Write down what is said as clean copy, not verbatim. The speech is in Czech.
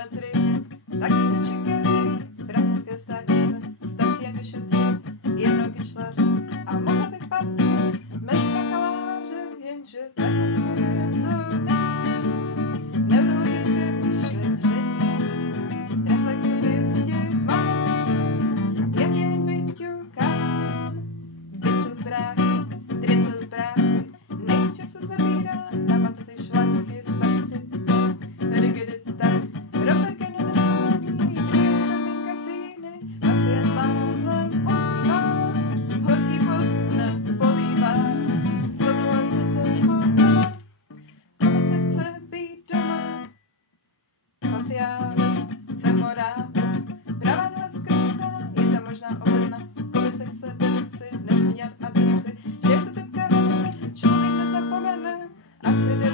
geometrii, taky to čekají, praktické státnice, starší jak šetři, jedno kyšlaře a mohla bych patřit mezi bakaláře, jenže takové to není. Neurologické vyšetření, reflexe se jistě má, jak jen vyťukám, trysy z bráchy, nejvíc času zabírá, na mataty šlachy, spacita, rigidita, propergeno nesmání, maminka síny, pacient mávlem obývá, horký pot nepolívá, somnolence jsou doma, komu se chce být doma, facialis, femoralis, pravá noha skrčená, je tam možná obrna, komu se chce dedukci, nesmí dělat addukci, že je to typka, člověk nezapomene, asi